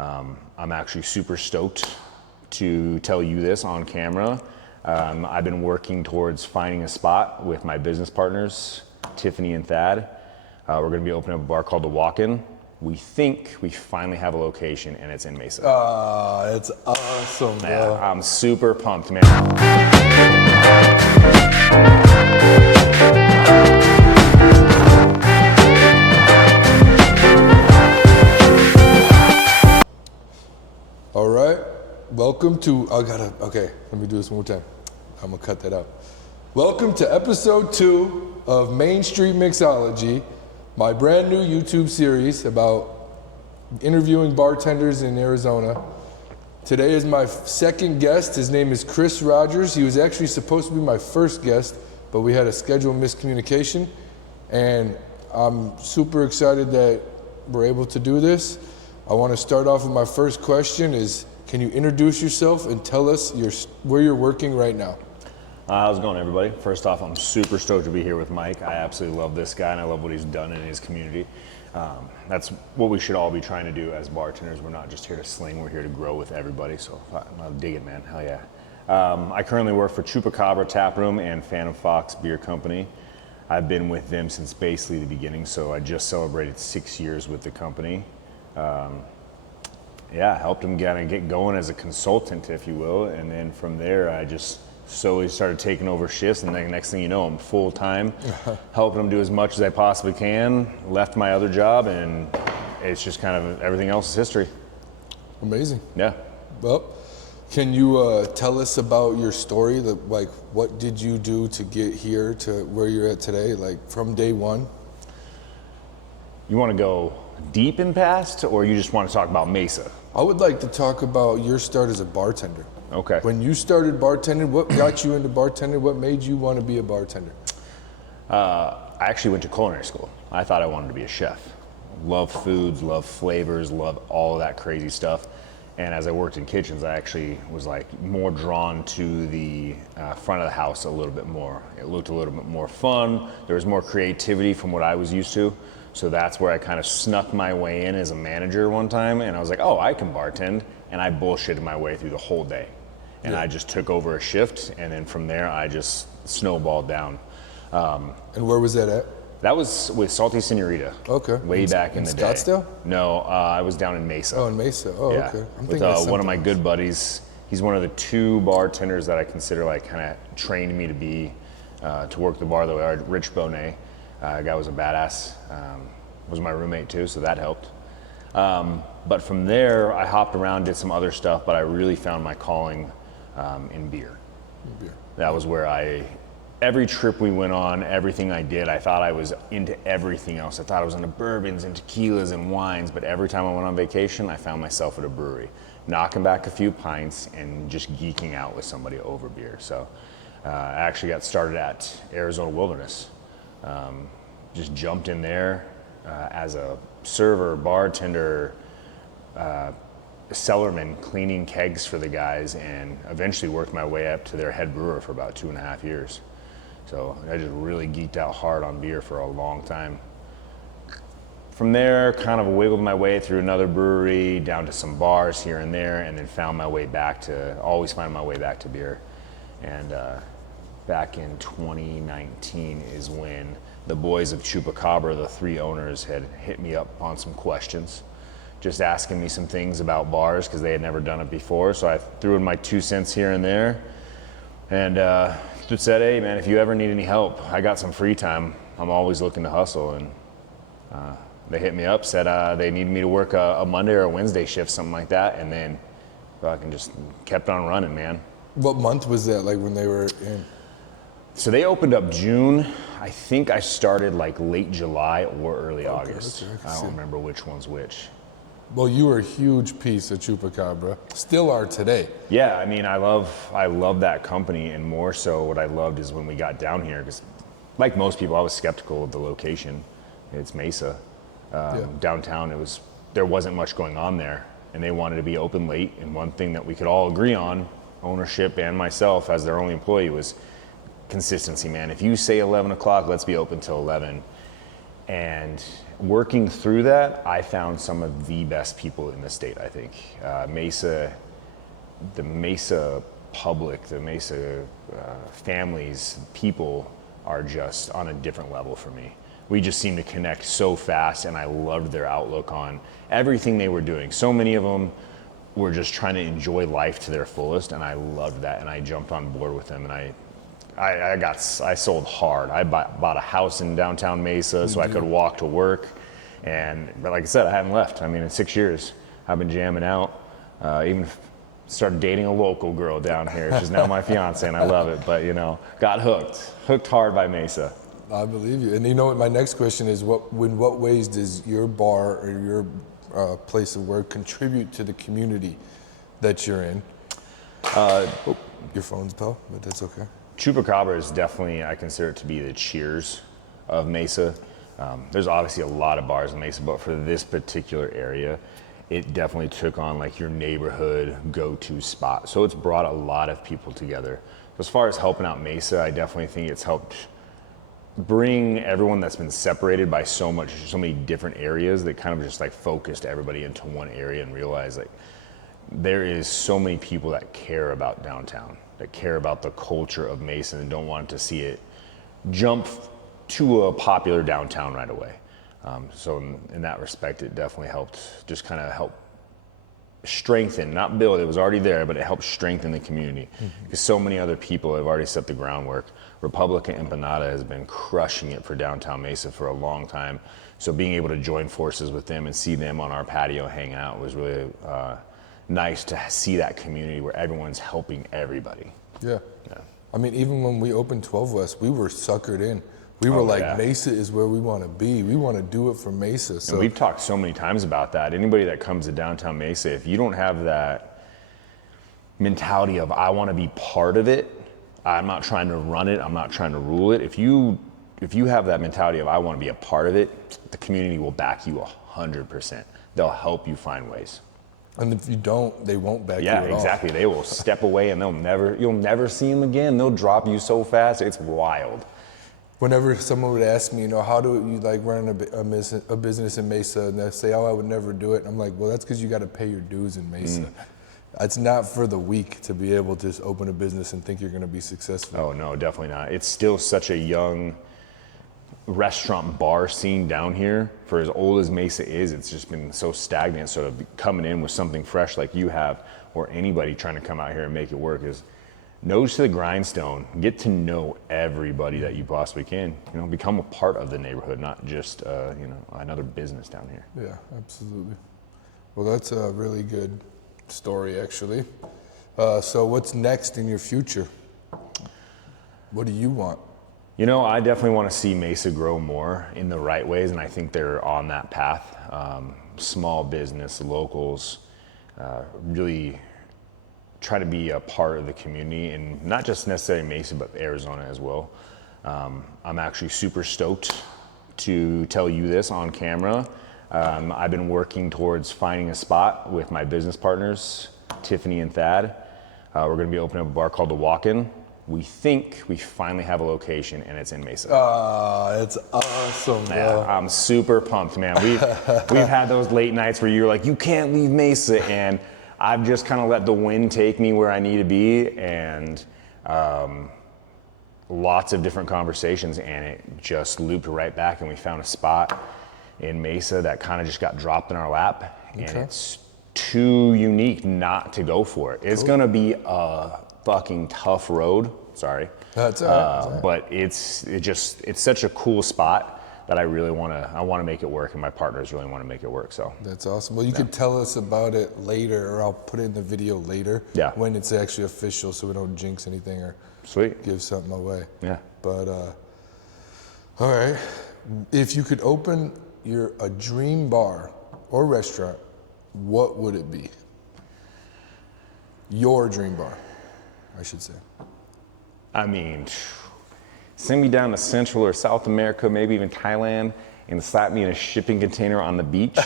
I'm actually super stoked to tell you this on camera. I've been working towards finding a spot with my business partners, Tiffany and Thad. We're gonna be opening up a bar called The Walk-In. We think we finally have a location, and it's in Mesa. It's awesome, bro. Yeah, I'm super pumped, man. All right, welcome to, okay, let me do this one more time. I'm gonna cut that out. Welcome to episode 2 of Main Street Mixology, my brand new YouTube series about interviewing bartenders in Arizona. Today is my second guest. His name is Chris Rodgers. He was actually supposed to be my first guest, but we had a schedule miscommunication. And I'm super excited that we're able to do this. I want to start off with my first question is, can you introduce yourself and tell us where you're working right now? How's it going, everybody? First off, I'm super stoked to be here with Mike. I absolutely love this guy, and I love what he's done in his community. That's what we should all be trying to do as bartenders. We're not just here to sling, we're here to grow with everybody, so I dig it, man. Hell yeah. I currently work for Chupacabra Taproom and Phantom Fox Beer Company. I've been with them since basically the beginning, so I just celebrated 6 years with the company. Helped them get going as a consultant, if you will, and then from there I just slowly started taking over shifts, and then next thing you know, I'm full-time, helping them do as much as I possibly can, left my other job, and it's just kind of everything else is history. Amazing. Yeah. Well, can you tell us about your story? Like, what did you do to get here to where you're at today, like from day one? You want to go deep in past, or you just want to talk about Mesa? I would like to talk about your start as a bartender. Okay. When you started bartending, what got you into bartending? What made you want to be a bartender? I actually went to culinary school. I thought I wanted to be a chef. Love foods, love flavors, love all of that crazy stuff. And as I worked in kitchens, I actually was like more drawn to the front of the house a little bit more. It looked a little bit more fun. There was more creativity from what I was used to. So that's where I kind of snuck my way in as a manager one time, and I was like, oh, I can bartend, and I bullshitted my way through the whole day. And I just took over a shift, and then from there, I just snowballed down. And where was that at? That was with Salty Senorita. Okay. Way back in the day. Scottsdale? No, I was down in Mesa. Oh, in Mesa. Oh, yeah. okay. I'm with one of my good buddies. He's one of the 2 bartenders that I consider like kind of trained me to be, to work the bar the way. Rich Bonet. Guy was a badass. Was my roommate too, so that helped. But from there, I hopped around, did some other stuff, but I really found my calling in beer. That was where every trip we went on, everything I did, I thought I was into everything else. I thought I was into bourbons and tequilas and wines, but every time I went on vacation, I found myself at a brewery, knocking back a few pints and just geeking out with somebody over beer. So I actually got started at Arizona Wilderness. Just jumped in there as a server, bartender, cellarman, cleaning kegs for the guys, and eventually worked my way up to their head brewer for about 2.5 years. So I just really geeked out hard on beer for a long time. From there, kind of wiggled my way through another brewery, down to some bars here and there, and then always find my way back to beer. And back in 2019 is when the boys of Chupacabra, the 3 owners, had hit me up on some questions, just asking me some things about bars because they had never done it before. So I threw in my 2 cents here and there, and said, hey man, if you ever need any help, I got some free time. I'm always looking to hustle. And they hit me up, said they needed me to work a Monday or a Wednesday shift, something like that, and then fucking just kept on running, man. What month was that, like when they were in? So they opened up June. I think I started like late July or early August. Okay, I don't remember which one's which. Well, you were a huge piece of Chupacabra. Still are today. Yeah, I mean, I love that company, and more so what I loved is when we got down here, because like most people, I was skeptical of the location. It's Mesa. Downtown, there wasn't much going on there, and they wanted to be open late, and one thing that we could all agree on, ownership and myself as their only employee, was consistency, man. If you say 11 o'clock, let's be open till 11. And working through that, I found some of the best people in the state, I think. Mesa, the Mesa public, the Mesa families, people are just on a different level for me. We just seem to connect so fast, and I loved their outlook on everything they were doing. So many of them were just trying to enjoy life to their fullest, and I loved that, and I jumped on board with them, and I sold hard. I bought a house in downtown Mesa so I could walk to work, but like I said, I haven't left. I mean, in 6 years, I've been jamming out, even started dating a local girl down here. She's now my fiance, and I love it. But got hooked hard by Mesa. I believe you. And you know what? My next question is, in what ways does your bar or your place of work contribute to the community that you're in? Your phone's bell, but that's okay. Chupacabra is definitely, I consider it to be the Cheers of Mesa. There's obviously a lot of bars in Mesa, but for this particular area, it definitely took on like your neighborhood go-to spot. So it's brought a lot of people together. As far as helping out Mesa, I definitely think it's helped bring everyone that's been separated by so many different areas that kind of just like focused everybody into one area and realized like there is so many people that care about downtown, that care about the culture of Mesa and don't want to see it jump to a popular downtown right away. So in that respect, it definitely helped just kind of help strengthen, not build, it was already there, but it helped strengthen the community because so many other people have already set the groundwork. Republica Empanada has been crushing it for downtown Mesa for a long time. So being able to join forces with them and see them on our patio hang out was really nice to see that community where everyone's helping everybody. Yeah. I mean, even when we opened 12 West, we were suckered in. We were Mesa is where we want to be. We want to do it for Mesa. So and we've talked so many times about that. Anybody that comes to downtown Mesa, if you don't have that mentality of I want to be part of it, I'm not trying to run it, I'm not trying to rule it. If you have that mentality of I want to be a part of it, the community will back you 100%. They'll help you find ways. And if you don't, they won't back you at all. Yeah, exactly. They will step away and you'll never see them again. They'll drop you so fast. It's wild. Whenever someone would ask me, how do you like run a business in Mesa, and they say, I would never do it. I'm like, well, that's because you got to pay your dues in Mesa. It's not for the weak to be able to just open a business and think you're going to be successful. Oh no, definitely not. It's still such a young restaurant bar scene down here. For as old as Mesa is, it's just been so stagnant. So to be coming in with something fresh like you have, or anybody trying to come out here and make it work is nose to the grindstone. Get to know everybody that you possibly can. Become a part of the neighborhood, not just another business down here. Yeah, absolutely. Well, that's a really good story, actually. So what's next in your future? What do you want? I definitely want to see Mesa grow more in the right ways, and I think they're on that path. Small business, locals, really try to be a part of the community, and not just necessarily Mesa, but Arizona as well. I'm actually super stoked to tell you this on camera. I've been working towards finding a spot with my business partners, Tiffany and Thad. We're going to be opening up a bar called The Walk-In. We think we finally have a location, and it's in Mesa. It's awesome, bro. Yeah, I'm super pumped, man. We've had those late nights where you're like, you can't leave Mesa, and I've just kind of let the wind take me where I need to be, and lots of different conversations, and it just looped right back, and we found a spot in Mesa that kind of just got dropped in our lap, and it's too unique not to go for it. It's gonna be a fucking tough road. Sorry. That's all right. But it's such a cool spot that I want to make it work, and my partners really want to make it work. So that's awesome. Well, you could tell us about it later, or I'll put it in the video later. Yeah. When it's actually official, so we don't jinx anything or sweet give something away. Yeah. But all right, if you could open a dream bar or restaurant, what would it be? Your dream bar, I should say. I mean, send me down to Central or South America, maybe even Thailand, and slap me in a shipping container on the beach,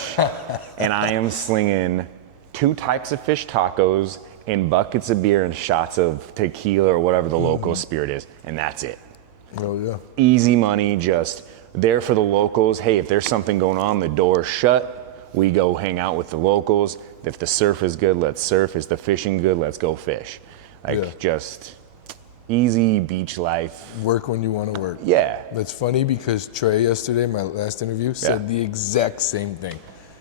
and I am slinging 2 types of fish tacos and buckets of beer and shots of tequila or whatever the local spirit is, and that's it. Oh yeah. Easy money, just there for the locals. Hey, if there's something going on, the door's shut, we go hang out with the locals. If the surf is good, let's surf. Is the fishing good, let's go fish. Like just easy beach life. Work when you want to work. Yeah. That's funny because Trey yesterday, my last interview, said the exact same thing.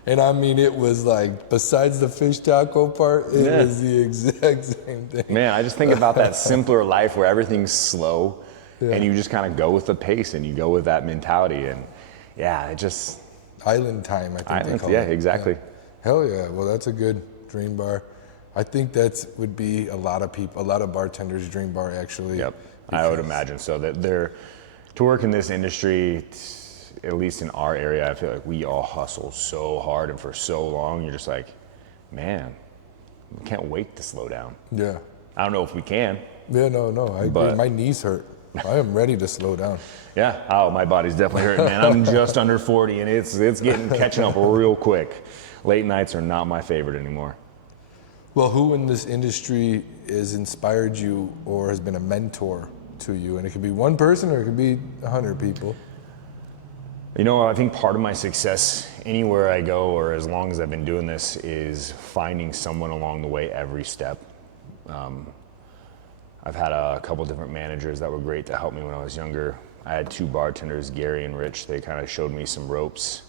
And I mean, it was like, besides the fish taco part, it was the exact same thing. Man, I just think about that simpler life where everything's slow and you just kind of go with the pace and you go with that mentality. And it just... Island time, I think they call it. Yeah, exactly. Yeah. Hell yeah. Well, that's a good dream bar. I think that would be a lot of bartenders' dream bar, actually. Yep, I would imagine so. That to work in this industry, at least in our area, I feel like we all hustle so hard and for so long. You're just like, man, we can't wait to slow down. Yeah. I don't know if we can. Yeah, no, I agree. My knees hurt. I am ready to slow down. Yeah. Oh, my body's definitely hurting, man. I'm just under 40, and it's catching up real quick. Late nights are not my favorite anymore. Well, who in this industry has inspired you or has been a mentor to you? And it could be one person or it could be 100 people. You know, I think part of my success anywhere I go, or as long as I've been doing this, is finding someone along the way every step. I've had a couple different managers that were great to help me when I was younger. I had 2 bartenders, Gary and Rich. They kind of showed me some ropes.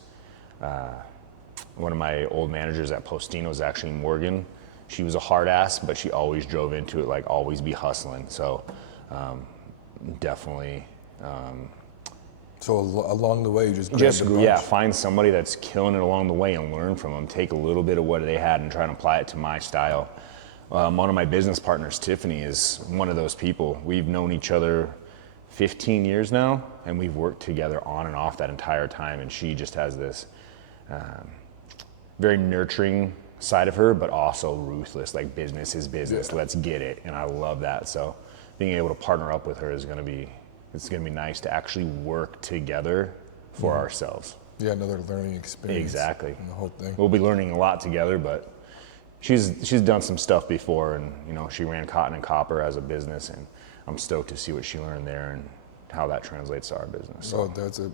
One of my old managers at Postino is actually Morgan. She was a hard ass, but she always drove into it, like always be hustling. So definitely. So along the way, you just find somebody that's killing it along the way and learn from them. Take a little bit of what they had and try and apply it to my style. One of my business partners, Tiffany, is one of those people. We've known each other 15 years now, and we've worked together on and off that entire time. And she just has this very nurturing side of her, but also ruthless. Like, business is business. Yeah. Let's get it. And I love that. So being able to partner up with her is going to be nice to actually work together for ourselves. Yeah, another learning experience. Exactly. And the whole thing. We'll be learning a lot together, but she's done some stuff before, and she ran Cotton and Copper as a business, and I'm stoked to see what she learned there and how that translates to our business. So.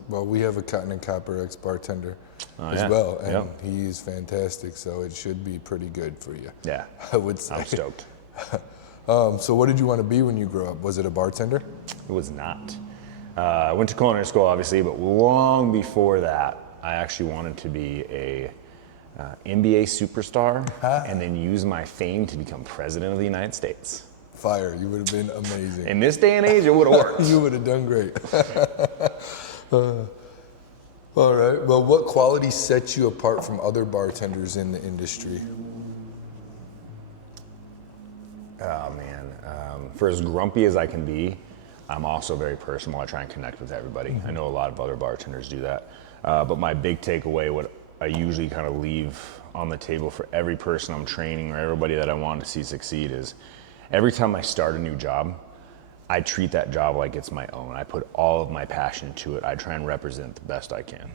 Well, we have a Cotton and Copper ex-bartender as well, and he's fantastic, so it should be pretty good for you. Yeah, I would say. I'm stoked. So what did you want to be when you grew up? Was it a bartender? It was not. I went to culinary school, obviously, but long before that, I actually wanted to be a NBA superstar and then use my fame to become president of the United States. Fire, you would have been amazing. In this day and age, it would have worked. You would have done great. All right, well, what qualities set you apart from other bartenders in the industry? Oh, man. For as grumpy as I can be, I'm also very personal. I try and connect with everybody. I know a lot of other bartenders do that. But my big takeaway, what I usually kind of leave on the table for every person I'm training or everybody that I want to see succeed, is every time I start a new job, I treat that job like it's my own. I put all of my passion into it. I try and represent the best I can.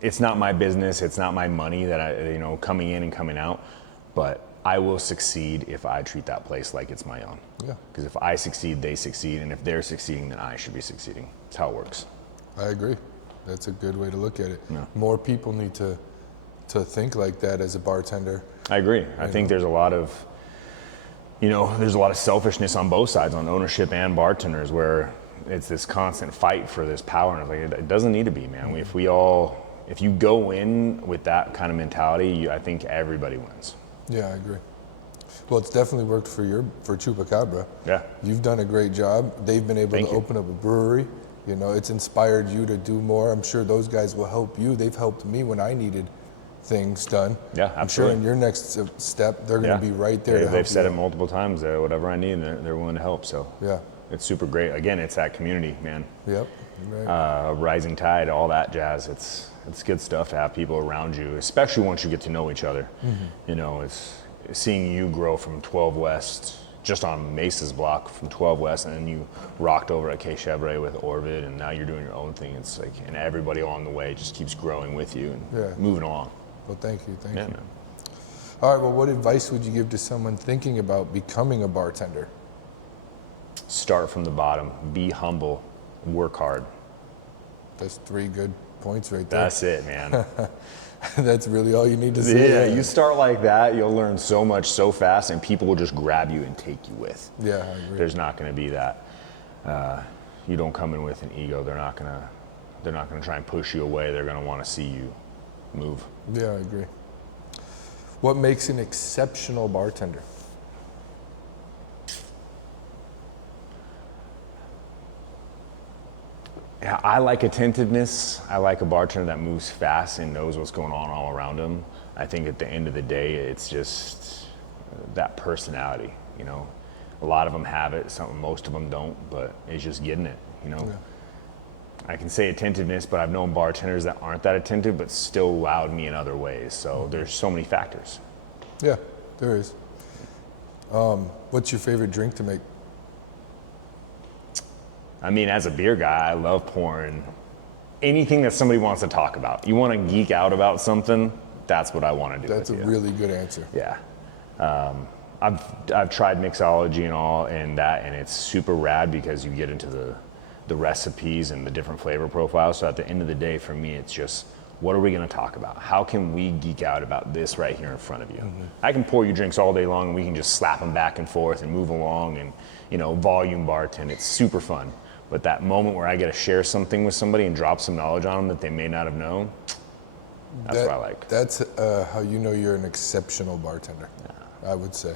It's not my business, it's not my money that coming in and coming out, but I will succeed if I treat that place like it's my own. Yeah. Because if I succeed, they succeed, and if they're succeeding, then I should be succeeding. That's how it works. I agree. That's a good way to look at it. Yeah. More people need to think like that as a bartender. I agree. I think there's a lot of, there's a lot of selfishness on both sides, on ownership and bartenders, where it's this constant fight for this power. And it doesn't need to be, man. If you go in with that kind of mentality, I think everybody wins. Yeah, I agree. Well, it's definitely worked for Chupacabra. Yeah. You've done a great job. They've been able to open up a brewery. It's inspired you to do more. I'm sure those guys will help you. They've helped me when I needed things done. Yeah, absolutely. I'm sure in your next step, they're going to be right there to help you. They've said it multiple times. Whatever I need, they're willing to help. So yeah, it's super great. Again, it's that community, man. Yep. Right. Rising tide, all that jazz. It's good stuff to have people around you, especially once you get to know each other. Mm-hmm. It's seeing you grow from 12 West, just on Mesa's block, from 12 West, and then you rocked over at Chupacabra with Orvid, and now you're doing your own thing. It's like, and everybody along the way just keeps growing with you and moving along. Well, thank you. Thank you. Man. All right, well, what advice would you give to someone thinking about becoming a bartender? Start from the bottom, be humble, work hard. That's 3 good points right there. That's it, man. That's really all you need to say. Yeah, you start like that, you'll learn so much so fast, and people will just grab you and take you with. Yeah, I agree. There's not going to be that. You don't come in with an ego. They're not going to try and push you away. They're going to want to see you move. Yeah, I agree. What makes an exceptional bartender? Yeah, I like attentiveness. I like a bartender that moves fast and knows what's going on all around him. I think at the end of the day, it's just that personality, you know. A lot of them have it, most of them don't, but it's just getting it, you know. Yeah. I can say attentiveness, but I've known bartenders that aren't that attentive, but still wowed me in other ways. So there's so many factors. Yeah, there is. What's your favorite drink to make? I mean, as a beer guy, I love pouring anything that somebody wants to talk about. You want to geek out about something, that's what I want to do. That's a really good answer. Yeah. I've tried mixology and all and that, and it's super rad because you get into the recipes and the different flavor profiles. So at the end of the day, for me, it's just, what are we going to talk about? How can we geek out about this right here in front of you? Mm-hmm. I can pour you drinks all day long, and we can just slap them back and forth and move along and, you know, volume bartend. It's super fun. But that moment where I get to share something with somebody and drop some knowledge on them that they may not have known, that's what I like. That's how you know you're an exceptional bartender, I would say.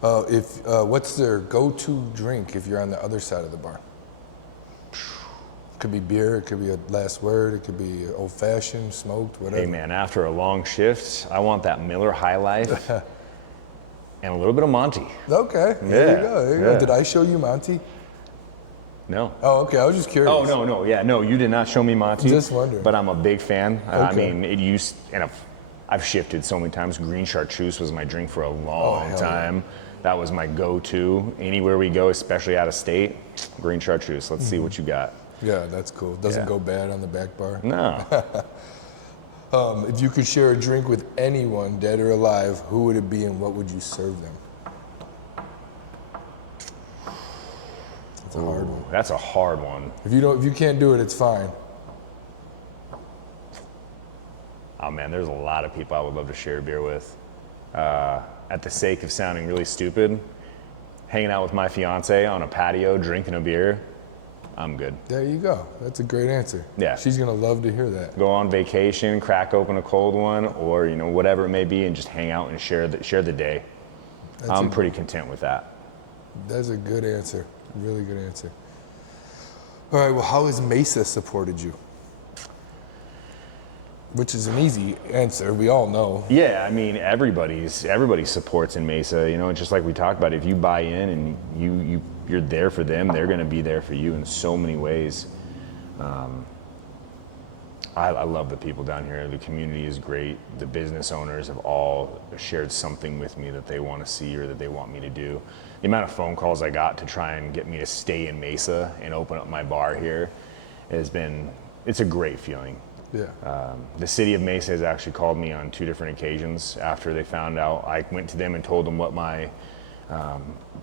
What's their go-to drink if you're on the other side of the bar? It could be beer, it could be a last word, it could be old-fashioned, smoked, whatever. Hey man, after a long shift, I want that Miller High Life and a little bit of Monty. Okay, there you go. There you go. Did I show you Monty? No. Oh, okay. I was just curious. Oh, no. Yeah, no, you did not show me Monty. Just wondering. But I'm a big fan. Okay. I mean, I've shifted so many times. Green chartreuse was my drink for a long time. Yeah. That was my go-to. Anywhere we go, especially out of state, green chartreuse. Let's see what you got. Yeah, that's cool. Doesn't go bad on the back bar. No. If you could share a drink with anyone, dead or alive, who would it be and what would you serve them? That's a hard one. That's a hard one. If you can't do it, it's fine. Oh man, there's a lot of people I would love to share a beer with. At the sake of sounding really stupid, hanging out with my fiance on a patio, drinking a beer, I'm good. There you go. That's a great answer. Yeah. She's gonna love to hear that. Go on vacation, crack open a cold one, or you know whatever it may be, and just hang out and share the day. I'm pretty content with that. That's a good answer. Really good answer. All right. Well, how has Mesa supported you? Which is an easy answer. We all know. Yeah, I mean everybody supports in Mesa. You know, just like we talked about, if you buy in and you're there for them, they're going to be there for you in so many ways. I love the people down here. The community is great. The business owners have all shared something with me that they want to see or that they want me to do. The amount of phone calls I got to try and get me to stay in Mesa and open up my bar here it's a great feeling. Yeah. The city of Mesa has actually called me on 2 different occasions after they found out. I went to them and told them what my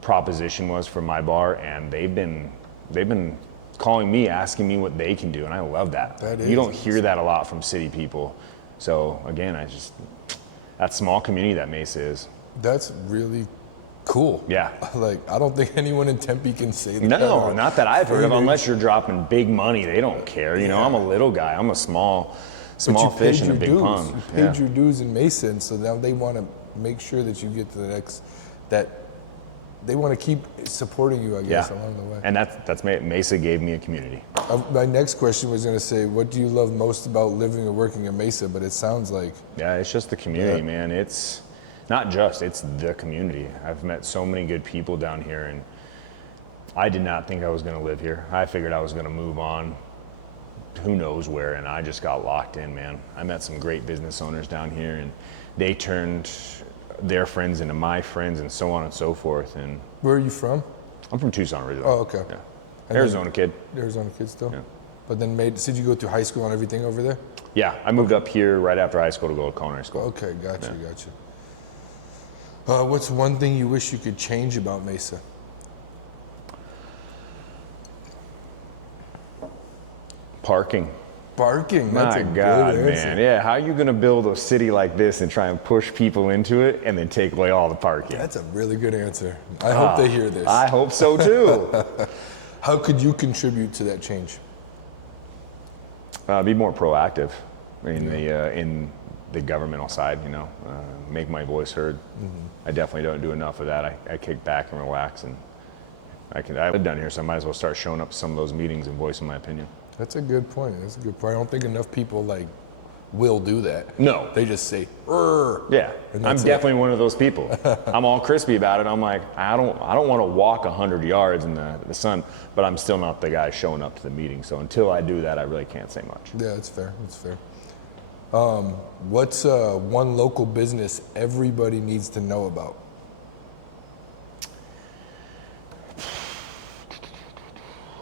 proposition was for my bar, and they've been calling me, asking me what they can do, and I love that. You don't hear that a lot from city people. So again, that small community that Mesa is. That's really cool. Yeah. Like, I don't think anyone in Tempe can say that. No, not that I've heard of, unless you're dropping big money. They don't care. You know, I'm a little guy. I'm a small fish in a big pond. You paid your dues in Mesa, and so now they want to make sure that you get to the next, that they want to keep supporting you, I guess, along the way. And that's Mesa gave me a community. My next question was going to say, what do you love most about living or working in Mesa? But it sounds like... Yeah, it's just the community, man. It's the community. I've met so many good people down here, and I did not think I was going to live here. I figured I was going to move on, who knows where, and I just got locked in, man. I met some great business owners down here, and they turned their friends into my friends and so on and so forth. And where are you from? I'm from Tucson originally. Oh, okay. Yeah. Arizona kid. Arizona kid still? Yeah. But then did you go through high school and everything over there? Yeah, I moved up here right after high school to go to culinary school. Okay, gotcha. What's one thing you wish you could change about Mesa? Parking. Parking. That's My a God, good answer. man. Yeah, how are you going to build a city like this and try and push people into it and then take away all the parking? That's a really good answer. I hope they hear this. I hope so too. How could you contribute to that change? Be more proactive in the governmental side, make my voice heard. I definitely don't do enough of that. I kick back and relax, and I live down here, so I might as well start showing up to some of those meetings and voicing my opinion. That's a good point. I don't think enough people will do that. No. They just say, "Rrr." Yeah, And I'm that's definitely one of those people. I'm all crispy about it. I'm like, I don't want to walk 100 yards in the sun, but I'm still not the guy showing up to the meeting. So until I do that, I really can't say much. Yeah, that's fair. What's one local business everybody needs to know about?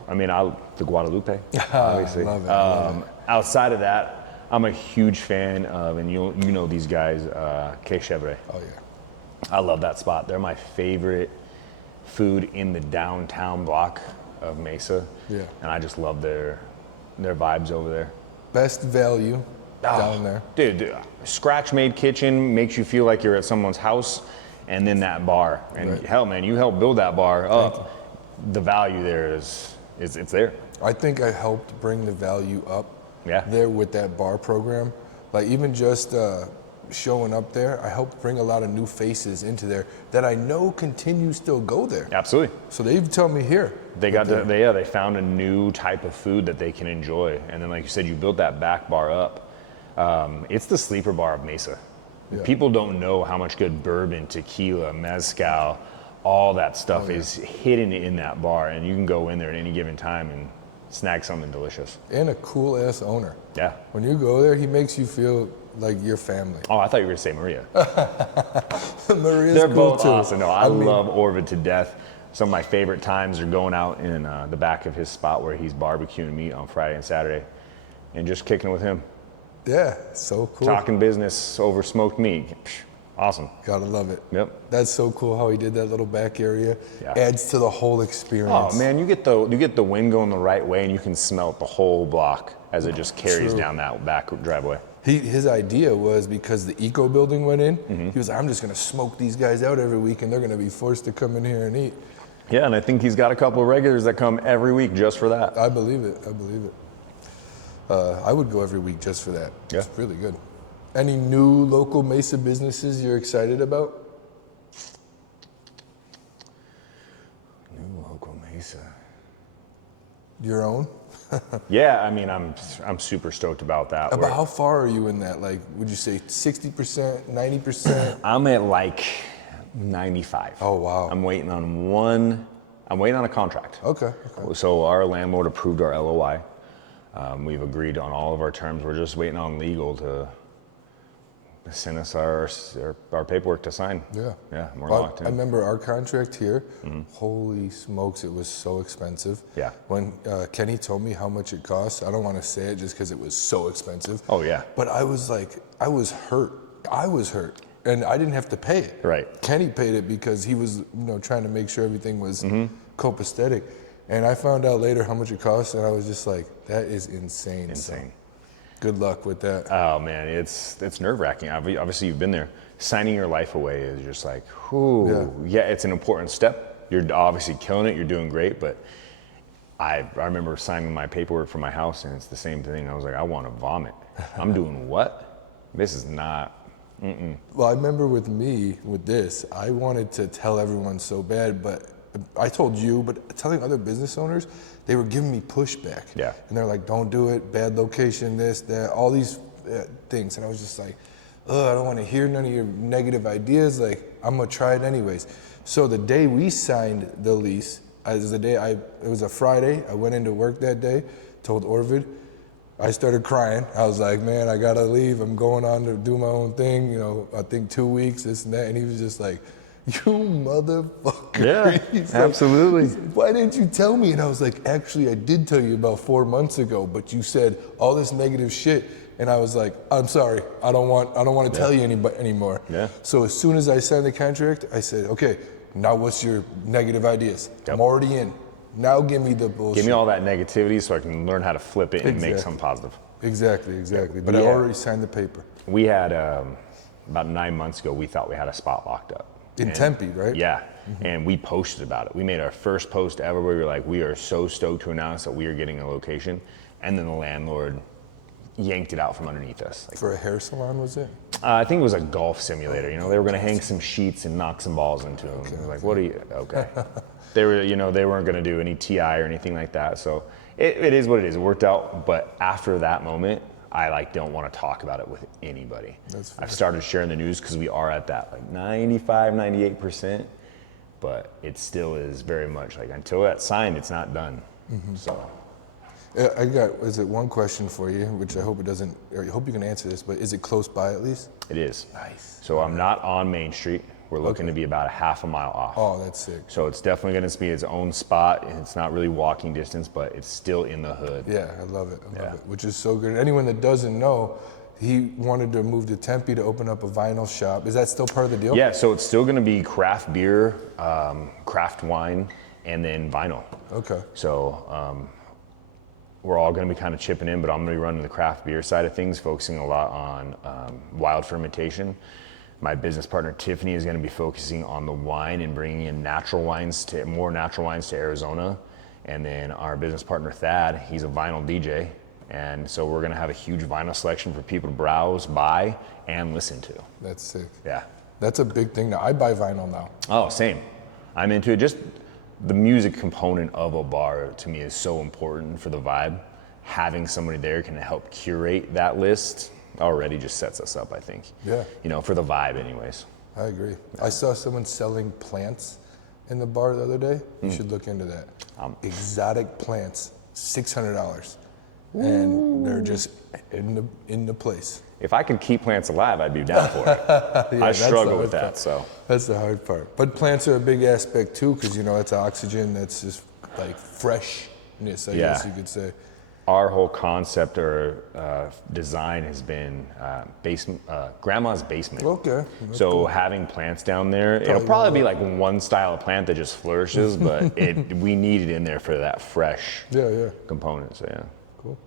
I mean, the Guadalupe, obviously. Love it. Outside of that, I'm a huge fan of, and you know these guys, Chupacabra. Oh yeah. I love that spot. They're my favorite food in the downtown block of Mesa. Yeah. And I just love their vibes over there. Best value down there. Dude, scratch-made kitchen makes you feel like you're at someone's house, and then that bar. And Right. hell, man, you helped build that bar up. The value there it's there. I think I helped bring the value up there with that bar program. Like even just showing up there, I helped bring a lot of new faces into there that I know continue still go there. Absolutely. So they've told me here. They found a new type of food that they can enjoy. And then like you said, you built that back bar up. It's the sleeper bar of Mesa. Yeah. People don't know how much good bourbon, tequila, mezcal, all that stuff is hidden in that bar, and you can go in there at any given time and snag something delicious. And a cool ass owner. Yeah. When you go there, he makes you feel like your family. Oh, I thought you were going to say Maria. Maria's They're cool both too. awesome. No, I love Orvid to death. Some of my favorite times are going out in the back of his spot where he's barbecuing meat on Friday and Saturday and just kicking it with him. Yeah, so cool. Talking business over smoked meat. Psh, awesome. Gotta love it. Yep. That's so cool how he did that little back area. Yeah. Adds to the whole experience. Oh man, you get the wind going the right way, and you can smell it the whole block as it just carries True. down that back driveway. His idea was because the eco building went in, he was like, I'm just gonna smoke these guys out every week and they're gonna be forced to come in here and eat. Yeah, and I think he's got a couple of regulars that come every week just for that. I believe it. I would go every week just for that. Yeah. It's really good. Any new local Mesa businesses you're excited about? New local Mesa. Your own? Yeah, I mean, I'm super stoked about that. About how far are you in that? Like, would you say 60%, 90%? I'm at like 95. Oh, wow. I'm waiting on a contract. Okay. So our landlord approved our LOI. We've agreed on all of our terms. We're just waiting on legal to send us our paperwork to sign. Yeah. Yeah, we're locked in. I remember our contract here. Holy smokes, it was so expensive. Yeah. When Kenny told me how much it cost, I don't want to say it just because it was so expensive. Oh, yeah. But I was hurt. And I didn't have to pay it. Right. Kenny paid it because he was, trying to make sure everything was copacetic. And I found out later how much it cost, and I was just like, that is insane. Insane. So, good luck with that. Oh man, it's nerve-wracking. Obviously, you've been there. Signing your life away is just like, whoo. Yeah, it's an important step. You're obviously killing it. You're doing great, but I remember signing my paperwork for my house, and it's the same thing. I was like, I want to vomit. I'm doing what? This is not. Well, I remember with this, I wanted to tell everyone so bad, but I told you, but telling other business owners, they were giving me pushback. Yeah. And they're like, don't do it, bad location, this, that, all these things. And I was just like, I don't want to hear none of your negative ideas. Like, I'm going to try it anyways. So the day we signed the lease, it was a Friday. I went into work that day, told Orvid. I started crying. I was like, man, I got to leave. I'm going on to do my own thing. I think 2 weeks, this and that. And he was just like, you motherfucker. Yeah, He's like, absolutely. why didn't you tell me? And I was like, actually, I did tell you about 4 months ago, but you said all this negative shit. And I was like, I'm sorry. I don't want to tell you anymore. Yeah. So as soon as I signed the contract, I said, okay, now what's your negative ideas? Yep. I'm already in. Now give me the bullshit. Give me all that negativity so I can learn how to flip it and make something positive. Exactly. But I already signed the paper. We had, about 9 months ago, we thought we had a spot locked up. In Tempe, right? Yeah, and we posted about it. We made our first post ever where we were like, we are so stoked to announce that we are getting a location. And then the landlord yanked it out from underneath us. For a hair salon, was it? I think it was a golf simulator. You know, they were gonna hang some sheets and knock some balls into them. Okay, like, what are you, okay. They were, you know, they weren't gonna do any TI or anything like that. So it is what it is. It worked out, but after that moment, I don't want to talk about it with anybody. I've started sharing the news because we are at that like 95, 98%, but it still is very much like until that's signed, it's not done. So. I got one question for you, which I hope it doesn't, or I hope you can answer this, but is it close by at least? It is. Nice. So I'm not on Main Street. We're looking to be about a half a mile off. Oh, that's sick. So it's definitely going to be its own spot, and it's not really walking distance, but it's still in the hood. Yeah, I love it. I love it, which is so good. Anyone that doesn't know, he wanted to move to Tempe to open up a vinyl shop. Is that still part of the deal? Yeah, so it's still going to be craft beer, craft wine, and then vinyl. Okay. So we're all going to be kind of chipping in, but I'm going to be running the craft beer side of things, focusing a lot on wild fermentation. My business partner Tiffany is going to be focusing on the wine and bringing in more natural wines to Arizona. And then our business partner Thad, he's a vinyl DJ. And so we're going to have a huge vinyl selection for people to browse, buy, and listen to. That's sick. Yeah. That's a big thing now. I buy vinyl now. Oh, same. I'm into it. Just the music component of a bar to me is so important for the vibe. Having somebody there can help curate that list already just sets us up, I think. Yeah. You know, for the vibe anyways. I agree. I saw someone selling plants in the bar the other day. You should look into that. Exotic plants, $600. And they're just in the place. If I could keep plants alive, I'd be down for it. I struggle with that, so. That's the hard part. But plants are a big aspect too, because you know, it's oxygen, that's just like freshness, I guess you could say. Our whole concept or design has been grandma's basement. Okay. So cool. having plants down there, it'll probably be like one style of plant that just flourishes, but we need it in there for that fresh component. So yeah. Cool.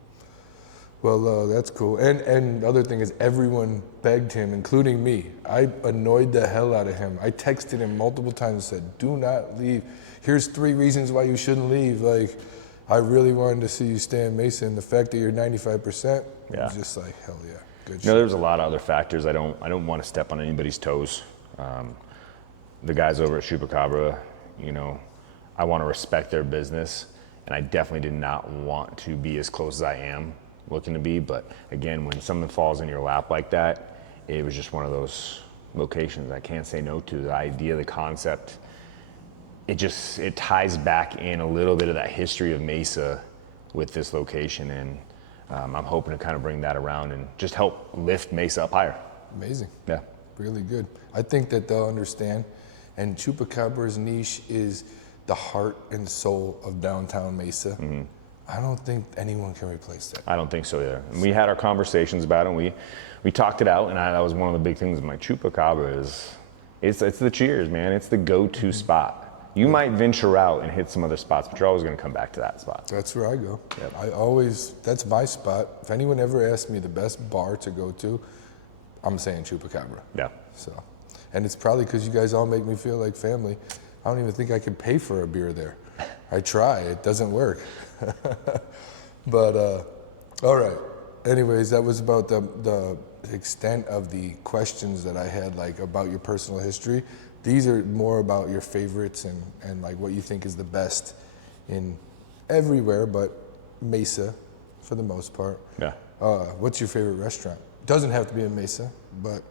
Well, that's cool. And the other thing is everyone begged him, including me. I annoyed the hell out of him. I texted him multiple times and said, "Do not leave. Here's 3 reasons why you shouldn't leave." Like, I really wanted to see you stay in Mesa, and the fact that you're 95%, was just like, hell yeah, good shit. You know, there's a lot of other factors. I don't want to step on anybody's toes. The guys over at Chupacabra, you know, I want to respect their business, and I definitely did not want to be as close as I am looking to be. But again, when something falls in your lap like that, it was just one of those locations I can't say no to. The idea, the concept. It ties back in a little bit of that history of Mesa with this location, and I'm hoping to kind of bring that around and just help lift Mesa up higher. Amazing. Yeah. Really good. I think that they'll understand, and Chupacabra's niche is the heart and soul of downtown Mesa. Mm-hmm. I don't think anyone can replace that. I don't think so either. And we had our conversations about it, and we talked it out, and that was one of the big things. My Chupacabra it's the cheers, man. It's the go-to spot. You might venture out and hit some other spots, but you're always going to come back to that spot. That's where I go. Yep. That's my spot. If anyone ever asks me the best bar to go to, I'm saying Chupacabra. Yeah. So, and it's probably because you guys all make me feel like family. I don't even think I could pay for a beer there. I try, it doesn't work. But, all right. Anyways, that was about the extent of the questions that I had, like about your personal history. These are more about your favorites and like what you think is the best in everywhere, but Mesa for the most part. Yeah. What's your favorite restaurant? Doesn't have to be in Mesa, but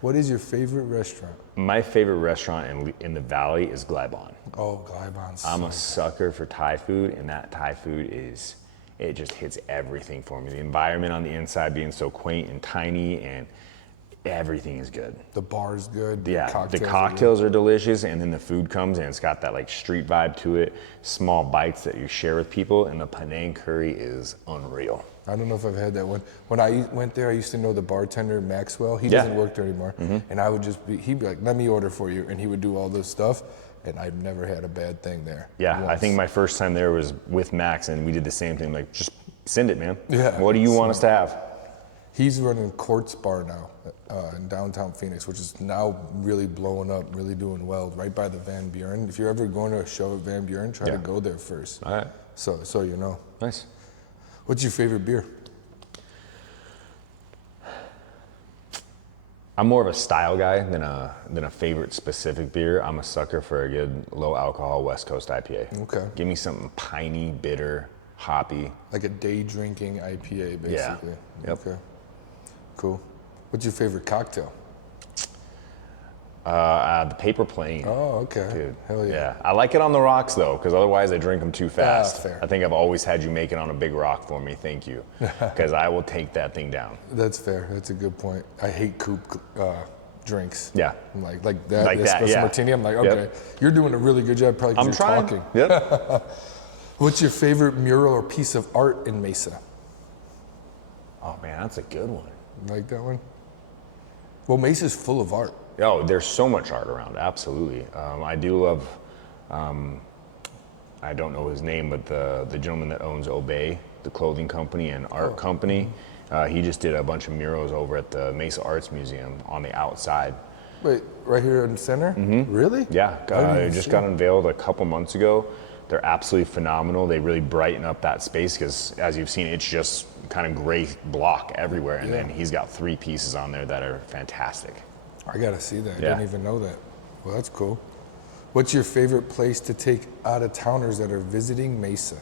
what is your favorite restaurant? My favorite restaurant in the valley is Glyban. Oh, Glyban's. I'm a sucker for Thai food, and that Thai food it just hits everything for me. The environment on the inside being so quaint and tiny, and everything is good. The bar's good. Yeah, the cocktails are delicious, and then the food comes and it's got that like street vibe to it. Small bites that you share with people, and the Penang curry is unreal. I don't know if I've had that one. When I went there, I used to know the bartender, Maxwell. He doesn't work there anymore. Mm-hmm. And I would he'd be like, "Let me order for you," and he would do all this stuff. and I've never had a bad thing there. Yeah, once. I think my first time there was with Max, and we did the same thing. Like, just send it, man. Yeah. What do you want us to have? He's running Quartz Bar now in downtown Phoenix, which is now really blowing up, really doing well, right by the Van Buren. If you're ever going to a show at Van Buren, try to go there first. All right. So you know. Nice. What's your favorite beer? I'm more of a style guy than a favorite specific beer. I'm a sucker for a good low alcohol West Coast IPA. Okay. Give me something piney, bitter, hoppy. Like a day drinking IPA, basically. Yeah. Yep. Okay. Cool. What's your favorite cocktail? The paper plane. Oh, okay. Dude. Hell yeah. I like it on the rocks though, because otherwise I drink them too fast. Fair. I think I've always had you make it on a big rock for me. Thank you. Because I will take that thing down. That's fair. That's a good point. I hate coupe drinks. Yeah. I'm like that. Like the that, espresso yeah. martini. I'm like, okay, you're doing a really good job probably I'm because you're trying. talking. Yep. What's your favorite mural or piece of art in Mesa? Oh man, that's a good one. You like that one? Well, Mesa's full of art. Oh, there's so much art around. Absolutely. I do love. I don't know his name, but the gentleman that owns Obey, the clothing company and art company, he just did a bunch of murals over at the Mesa Arts Museum on the outside. Wait, right here in the center? Mm-hmm. Really? Yeah, it just got it. unveiled a couple months ago. They're absolutely phenomenal. They really brighten up that space because, as you've seen, it's just kind of gray block everywhere. And then he's got 3 pieces on there that are fantastic. I gotta see that. I Yeah. didn't even know that. Well, that's cool. What's your favorite place to take out-of-towners that are visiting Mesa?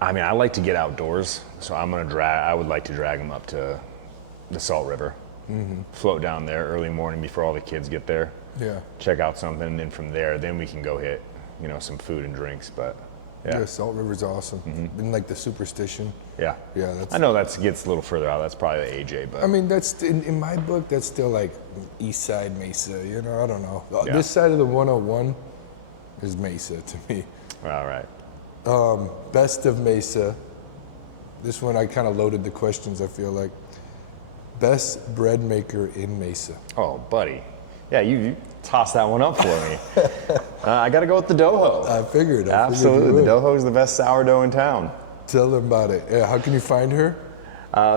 I mean, I like to get outdoors, so I would like to drag them up to the Salt River. Mm-hmm. Float down there early morning before all the kids get there. Yeah. Check out something, and then from there, then we can go hit, some food and drinks. But Yeah, Salt River's awesome. And like the Superstition. yeah, Yeah, that's. I know that gets a little further out. That's probably the AJ, but I mean, that's in my book. That's still like East Side Mesa. I don't know. Yeah. This side of the 101 is Mesa to me. all right. Best of Mesa. This one I kind of loaded the questions. I feel like best bread maker in Mesa. Oh, buddy. Yeah, you tossed that one up for me. I got to go with the Doho. I figured. Absolutely, the Doho is the best sourdough in town. Tell them about it. Yeah, how can you find her?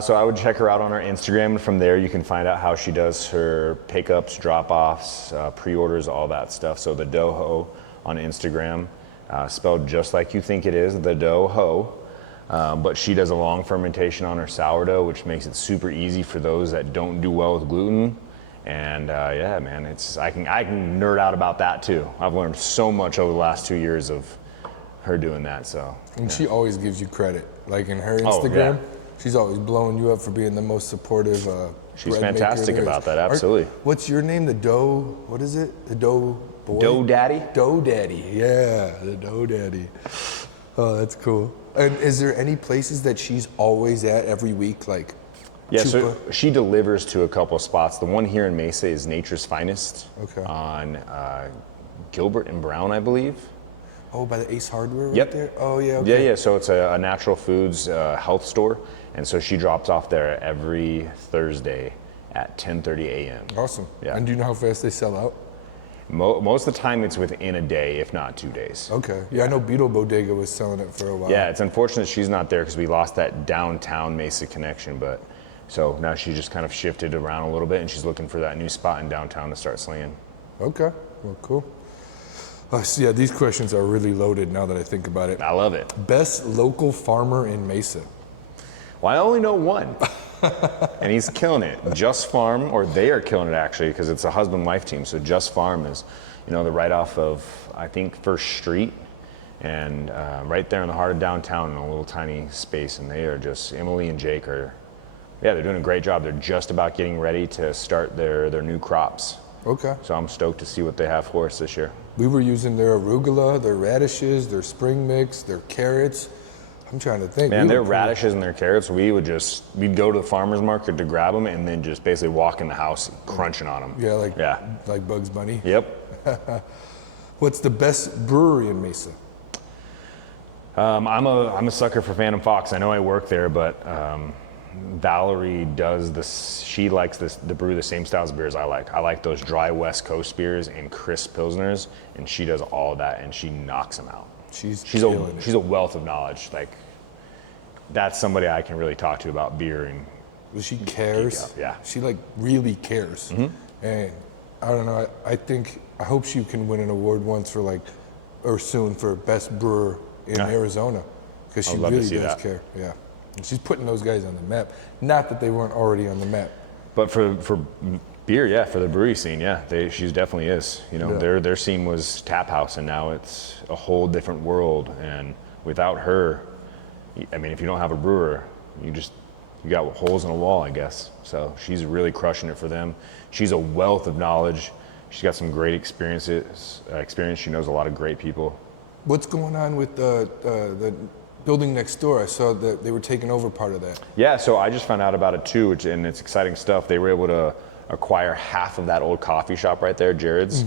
So I would check her out on her Instagram, and from there you can find out how she does her pickups, drop-offs, pre-orders, all that stuff. So the Doho on Instagram, spelled just like you think it is, the Doho. But she does a long fermentation on her sourdough, which makes it super easy for those that don't do well with gluten. And yeah, man, I can nerd out about that too. I've learned so much over the last 2 years of her doing that. So. And she always gives you credit. Like in her Oh, Instagram, yeah. she's always blowing you up for being the most supportive. She's bread maker fantastic there is. about that, absolutely. What's your name? The Dough. What is it? The Dough Boy. Dough Daddy? Dough Daddy. Yeah, the Dough Daddy. Oh, that's cool. And is there any places that she's always at every week, like? Yeah, so Chupa? she delivers to a couple spots. The one here in Mesa is Nature's Finest on Gilbert and Brown, I believe. Oh, by the Ace Hardware right Yep. there? Oh, yeah, okay. Yeah. So it's a natural foods health store. And so she drops off there every Thursday at 10:30 a.m. Awesome. Yeah. And do you know how fast they sell out? Most of the time it's within a day, if not 2 days. Okay. Yeah, I know Beetle Bodega was selling it for a while. Yeah, it's unfortunate she's not there because we lost that downtown Mesa connection. But so now she just kind of shifted around a little bit, and she's looking for that new spot in downtown to start slinging. Okay. Well, cool. So yeah, these questions are really loaded now that I think about it. I love it. Best local farmer in Mesa. Well, I only know one, and he's killing it. Just Farm, or they are killing it actually, because it's a husband-wife team. So Just Farm is, the right off of, I think, First Street, and right there in the heart of downtown in a little tiny space. And they are just, Emily and Jake are, they're doing a great job. They're just about getting ready to start their new crops. Okay. So I'm stoked to see what they have for us this year. We were using their arugula, their radishes, their spring mix, their carrots. I'm trying to think. Man, their radishes and their carrots, we'd go to the farmer's market to grab them and then just basically walk in the house crunching on them. Yeah, like Bugs Bunny. Yep. What's the best brewery in Mesa? I'm a sucker for Phantom Fox. I know I work there, but Valerie does this. She likes the brew the same styles of beers I like. I like those dry West Coast beers and crisp pilsners, and she does all that, and she knocks them out. She's a wealth of knowledge. Like, that's somebody I can really talk to about beer. And she cares. Yeah, she like really cares. And I don't know. I hope she can win an award once or soon for best brewer in Arizona, because she really does care. Yeah. And she's putting those guys on the map. Not that they weren't already on the map. But for beer, yeah, for the brewery scene, yeah, she definitely is. You know, their scene was Tap House, and now it's a whole different world. And without her, I mean, if you don't have a brewer, you got holes in a wall, I guess. So she's really crushing it for them. She's a wealth of knowledge. She's got some great experience. She knows a lot of great people. What's going on with the building next door? I saw that they were taking over part of that. Yeah, so I just found out about it too, and it's exciting stuff. They were able to acquire half of that old coffee shop right there, Jared's,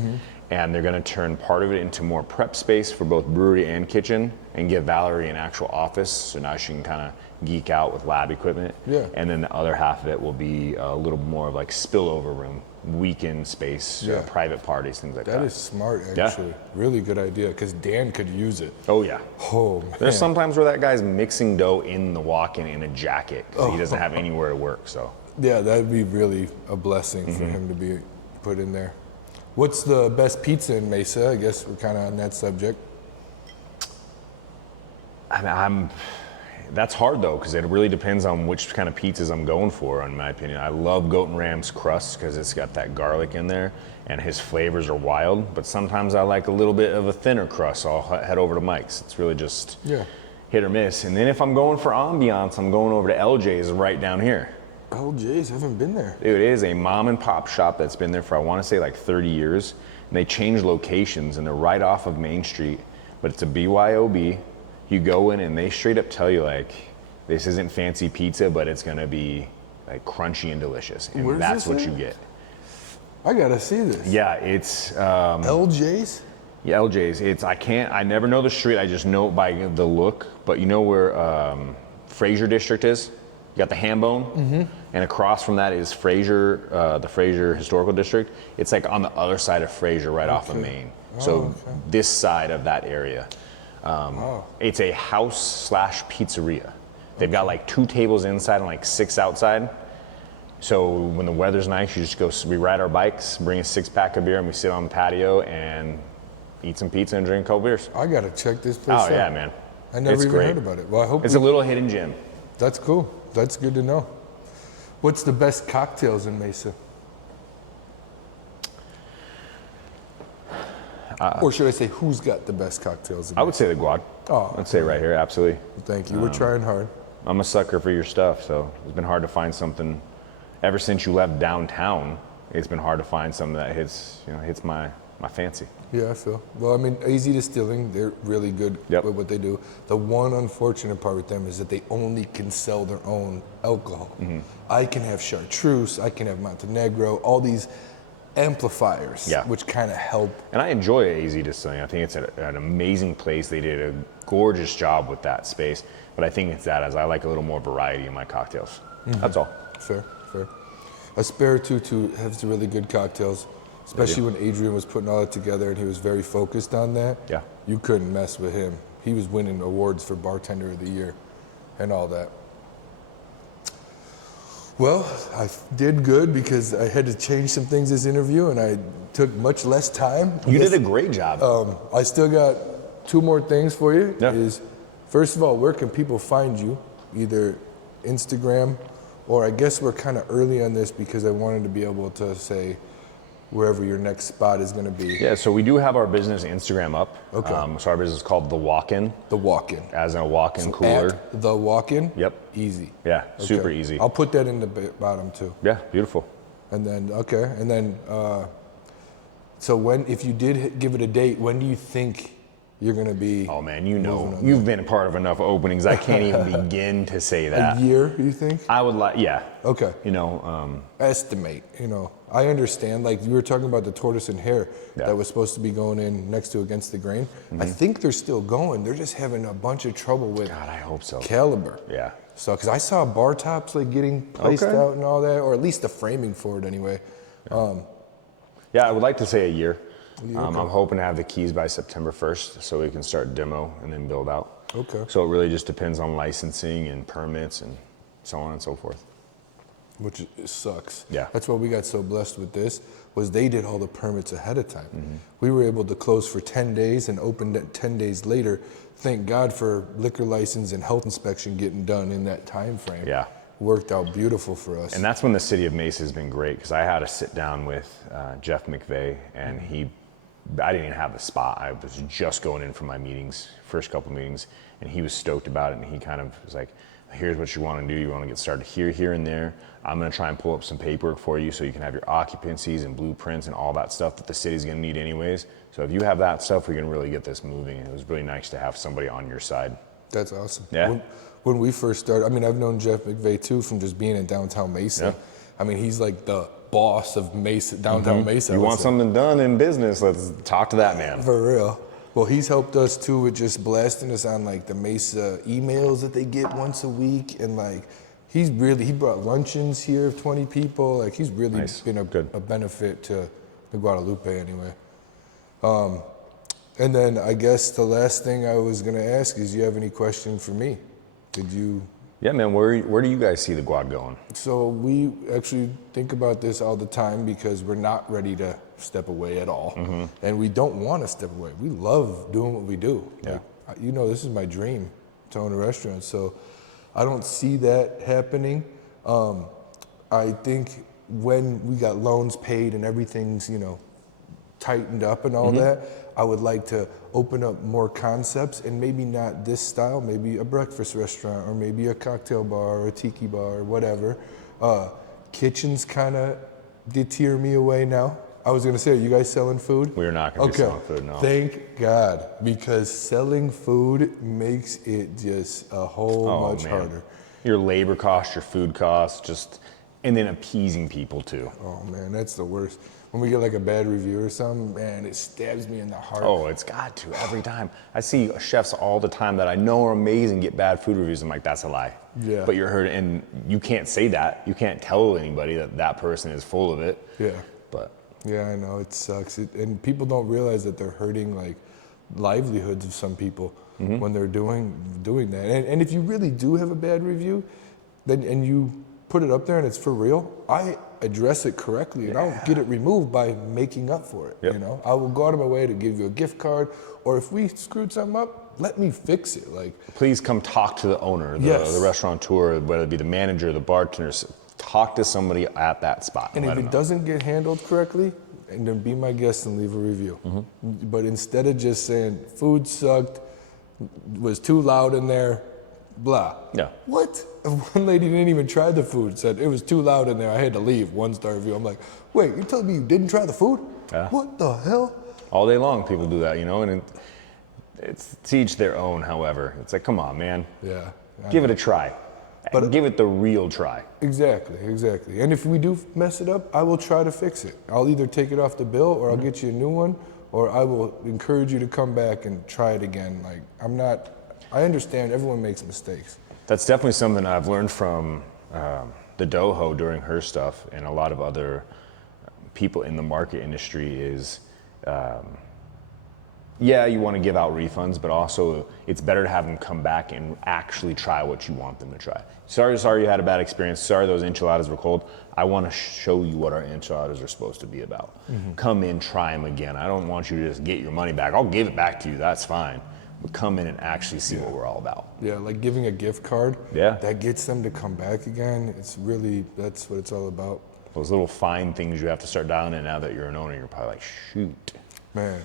and they're going to turn part of it into more prep space for both brewery and kitchen, and give Valerie an actual office, so now she can kind of geek out with lab equipment. Yeah. And then the other half of it will be a little more of like spillover room, weekend space, private parties, things like that. That is smart, actually. Really good idea, because Dan could use it. Oh, yeah. Oh, man. There's sometimes where that guy's mixing dough in the walk-in in a jacket because he doesn't have anywhere to work, so. Yeah, that'd be really a blessing for him to be put in there. What's the best pizza in Mesa? I guess we're kind of on that subject. That's hard though, because it really depends on which kind of pizzas I'm going for, in my opinion. I love Goat and Ram's crust because it's got that garlic in there, and his flavors are wild. But sometimes I like a little bit of a thinner crust, so I'll head over to Mike's. It's really just hit or miss. And then if I'm going for ambiance, I'm going over to LJ's right down here. LJ's, I haven't been there. It is a mom and pop shop that's been there for, I want to say, like 30 years. And they changed locations, and they're right off of Main Street, but it's a BYOB. You go in and they straight up tell you, like, this isn't fancy pizza, but it's gonna be like crunchy and delicious, and that's what you get. I gotta see this. Yeah, it's LJ's. Yeah, LJ's. I never know the street. I just know it by the look. But you know where Fraser District is? You got the ham bone, and across from that is Fraser, the Fraser Historical District. It's like on the other side of Fraser, right off of Main. This side of that area. It's a house / pizzeria. They've got like 2 tables inside and like 6 outside. So when the weather's nice, we ride our bikes, bring a 6-pack of beer, and we sit on the patio and eat some pizza and drink a couple beers. I gotta check this place out. Oh yeah, man. I never even heard about it. Well, I hope it's a little hidden gem. That's cool. That's good to know. What's the best cocktails in Mesa? Or should I say, who's got the best cocktails? I would say the Guad. I'd say right here, absolutely. Thank you. We're trying hard. I'm a sucker for your stuff, so it's been hard to find something. Ever since you left downtown, it's been hard to find something that hits my fancy. Yeah, I feel. Well, I mean, Easy Distilling, they're really good with what they do. The one unfortunate part with them is that they only can sell their own alcohol. I can have chartreuse, I can have Montenegro, all these amplifiers, which kind of help. And I enjoy Easy Distilling. I think it's an amazing place. They did a gorgeous job with that space. But I think it's that, as I like a little more variety in my cocktails. That's all. Fair. Espiritu has really good cocktails, especially when Adrian was putting all that together and he was very focused on that. Yeah. You couldn't mess with him. He was winning awards for Bartender of the Year and all that. Well, I did good because I had to change some things this interview, and I took much less time. You did a great job. I still got 2 more things for you. Yeah. First of all, where can people find you? Either Instagram, or I guess we're kind of early on this because I wanted to be able to say wherever your next spot is going to be. Yeah, so we do have our business Instagram up. Okay. So our business is called The Walk-In. The Walk-In. As in a walk-in cooler. At The Walk-In? Yep. Easy. Yeah, super easy. I'll put that in the bottom too. Yeah, beautiful. And then, so if you did give it a date, when do you think you're going to be? Oh man, you've been a part of enough openings. I can't even begin to say that. A year, you think? I would like, yeah. Okay. Estimate. I understand. Like you were talking about the tortoise and hare that was supposed to be going in next to Against the Grain. I think they're still going. They're just having a bunch of trouble with. God, I hope so. Caliber. Yeah. So, because I saw bar tops like getting placed Okay. out and all that, or at least the framing for it anyway. Yeah, I would like to say a year. Okay. I'm hoping to have the keys by September 1st so we can start demo and then build out. Okay. So it really just depends on licensing and permits and so on and so forth. Which it sucks. Yeah. That's why we got so blessed with this, was they did all the permits ahead of time. We were able to close for 10 days and opened it 10 days later. Thank God for liquor license and health inspection getting done in that time frame. Yeah. Worked out beautiful for us. And that's when the city of Mesa has been great because I had to sit down with Jeff McVeigh and I didn't even have the spot. I was just going in for my meetings, first couple meetings, and he was stoked about it and he kind of was like, here's what you want to do. You want to get started here, here, and there. I'm going to try and pull up some paperwork for you so you can have your occupancies and blueprints and all that stuff that the city's going to need anyways. So if you have that stuff, we can really get this moving. And it was really nice to have somebody on your side. That's awesome. Yeah. When we first started, I mean, I've known Jeff McVeigh too from just being in downtown Mesa. Yeah. I mean, he's like the boss of Mesa, downtown Mesa. You want something done in business, let's talk to that man. For real. Well, he's helped us too with just blasting us on like the Mesa emails that they get once a week, and like he brought luncheons here of 20 people. Like he's really Nice. been a Good. benefit to the Guadalupe anyway. And then I guess the last thing I was gonna ask is, you have any question for me? Did you? Yeah, man, where do you guys see the Guad going? So we actually think about this all the time because we're not ready to step away at all. And we don't want to step away. We love doing what we do. Yeah. Like, you know, this is my dream to own a restaurant. So I don't see that happening. I think when we got loans paid and everything's, you know, tightened up and all that, I would like to open up more concepts, and maybe not this style, maybe a breakfast restaurant or maybe a cocktail bar or a tiki bar or whatever. Kitchens kind of deter me away now. I was gonna say, are you guys selling food? We're not going to be selling food, no. Thank God, because selling food makes it just a whole much harder. Your labor costs, your food costs, and then appeasing people too. Oh man, that's the worst. When we get like a bad review or something, man, it stabs me in the heart. Oh, it's got to every time. I see chefs all the time that I know are amazing get bad food reviews. I'm like, that's a lie. Yeah. But you're hurting, and you can't say that. You can't tell anybody that that person is full of it. Yeah. But Yeah, I know, it sucks. And people don't realize that they're hurting like livelihoods of some people when they're doing that. And if you really do have a bad review, then and you put it up there and it's for real, I address it correctly and I'll get it removed by making up for it. Yep. You know, I will go out of my way to give you a gift card, or if we screwed something up, let me fix it. Like, please come talk to the owner, Yes. the restaurateur, whether it be the manager, the bartender. Talk to somebody at that spot. and let if them it know. doesn't get handled correctly, and then be my guest and leave a review. But instead of just saying food sucked, was too loud in there, blah. Yeah. What? One lady didn't even try the food, said it was too loud in there, I had to leave, 1-star review. I'm like, wait, you're telling me you didn't try the food? Yeah. What the hell? All day long, people do that, you know, and it's to each their own. However, it's like, come on, man, Yeah. give it a try, but give it the real try. Exactly. And if we do mess it up, I will try to fix it. I'll either take it off the bill, or I'll get you a new one, or I will encourage you to come back and try it again. Like, I understand everyone makes mistakes. That's definitely something I've learned from the Doho during her stuff, and a lot of other people in the market industry is, you want to give out refunds, but also it's better to have them come back and actually try what you want them to try. Sorry you had a bad experience. Sorry those enchiladas were cold. I want to show you what our enchiladas are supposed to be about. Come in, try them again. I don't want you to just get your money back. I'll give it back to you, that's fine. But come in and actually see what we're all about. Yeah, like giving a gift card. Yeah. That gets them to come back again. That's what it's all about. Those little fine things you have to start dialing in now that you're an owner, you're probably like, shoot. Man,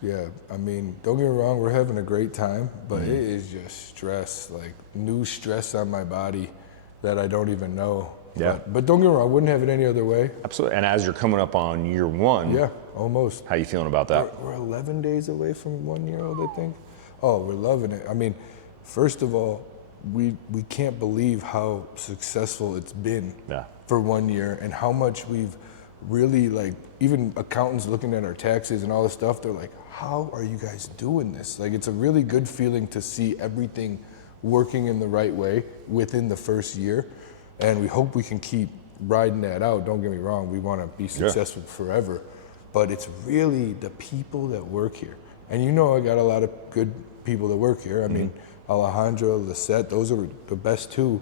yeah, I mean, don't get me wrong, we're having a great time, but it is just stress, like new stress on my body that I don't even know. Yeah. But don't get me wrong, I wouldn't have it any other way. Absolutely. And as you're coming up on year one, Yeah, almost. how you feeling about that? We're 11 days away from 1 year old, I think. Oh, we're loving it. I mean, first of all, we can't believe how successful it's been Yeah. for 1 year, and how much we've really, like, even accountants looking at our taxes and all this stuff, they're like, how are you guys doing this? Like, it's a really good feeling to see everything working in the right way within the first year, and we hope we can keep riding that out. Don't get me wrong, we want to be successful forever, but it's really the people that work here. And I got a lot of good people that work here. I mean, Alejandro, Lisette, those are the best two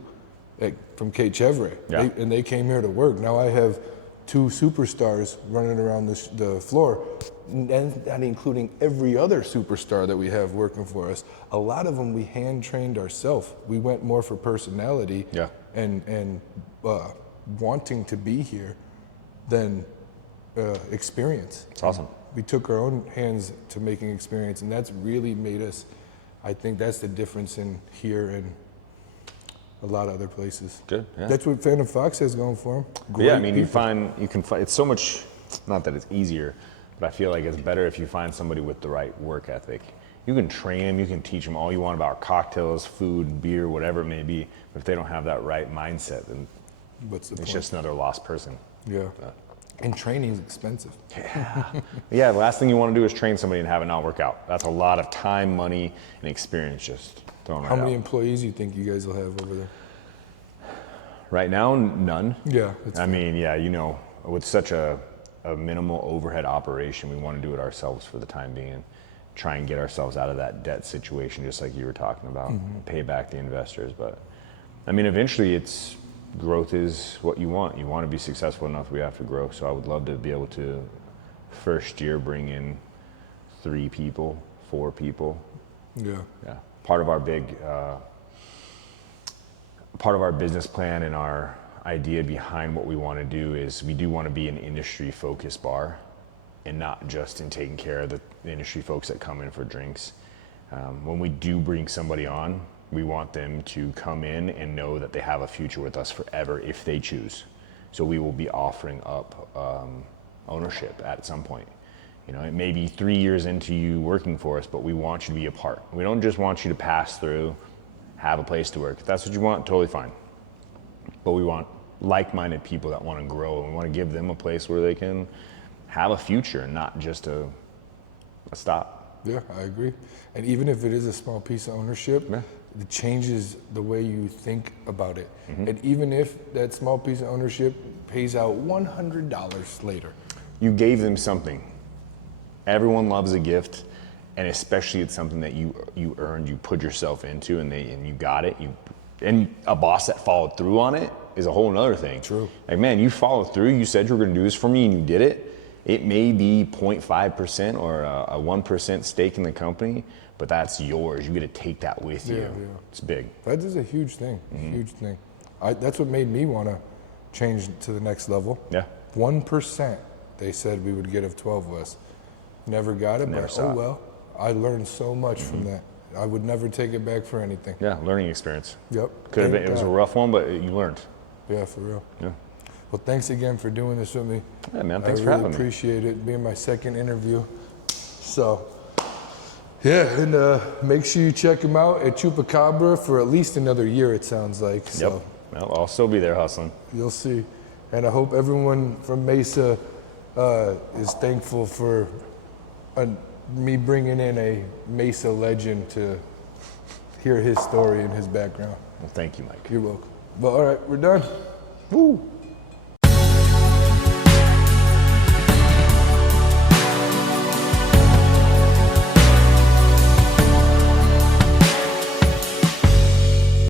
from K. Chevre, and they came here to work. Now I have 2 superstars running around the floor, and not including every other superstar that we have working for us. A lot of them we hand trained ourselves. We went more for personality and wanting to be here than experience. It's awesome. We took our own hands to making experience, and that's really made us, I think that's the difference in here and a lot of other places. Good. Yeah. That's what Phantom Fox has going for him. Yeah, I mean, you can find, it's so much, not that it's easier, but I feel like it's better if you find somebody with the right work ethic. You can train them, you can teach them all you want about cocktails, food, beer, whatever it may be, but if they don't have that right mindset, then it's just another lost person. Yeah. And training is expensive. Yeah, the last thing you want to do is train somebody and have it not work out. That's a lot of time, money, and experience just thrown right out. How many employees do you think you guys will have over there? Right now, none. Yeah. I mean, with such a minimal overhead operation, we want to do it ourselves for the time being and try and get ourselves out of that debt situation, just like you were talking about, pay back the investors. But I mean, eventually growth is what you want. You want to be successful enough, we have to grow. So I would love to be able to, first year, bring in 3 people, 4 people. Yeah. Part of our business plan and our idea behind what we want to do is we do want to be an industry focused bar and not just in taking care of the industry folks that come in for drinks. When we do bring somebody on, we want them to come in and know that they have a future with us forever if they choose. So we will be offering up ownership at some point. It may be 3 years into you working for us, but we want you to be a part. We don't just want you to pass through, have a place to work. If that's what you want, totally fine. But we want like-minded people that want to grow, and we want to give them a place where they can have a future and not just a stop. Yeah, I agree. And even if it is a small piece of ownership, it changes the way you think about it. And even if that small piece of ownership pays out $100 later. You gave them something. Everyone loves a gift, and especially it's something that you earned, you put yourself into, and you got it. And a boss that followed through on it is a whole nother thing. True. Like, man, you followed through, you said you were gonna do this for me, and you did it. It may be 0.5% or a 1% stake in the company, but that's yours. You get to take that with you. It's big. That is a huge thing, huge thing. That's what made me want to change to the next level. 1% they said we would get of 12 of us. Never got it, but oh well. I learned so much from that. I would never take it back for anything. Yeah, learning experience. Yep. Could have been, it was a rough one, but you learned. Yeah, for real. Yeah. Well, thanks again for doing this with me. Yeah, man, thanks for having me. I really appreciate it, being my second interview. So, yeah, and make sure you check him out at Chupacabra for at least another year, it sounds like. So. Yep, well, I'll still be there hustling. You'll see. And I hope everyone from Mesa is thankful for me bringing in a Mesa legend to hear his story and his background. Well, thank you, Mike. You're welcome. Well, all right, we're done. Woo!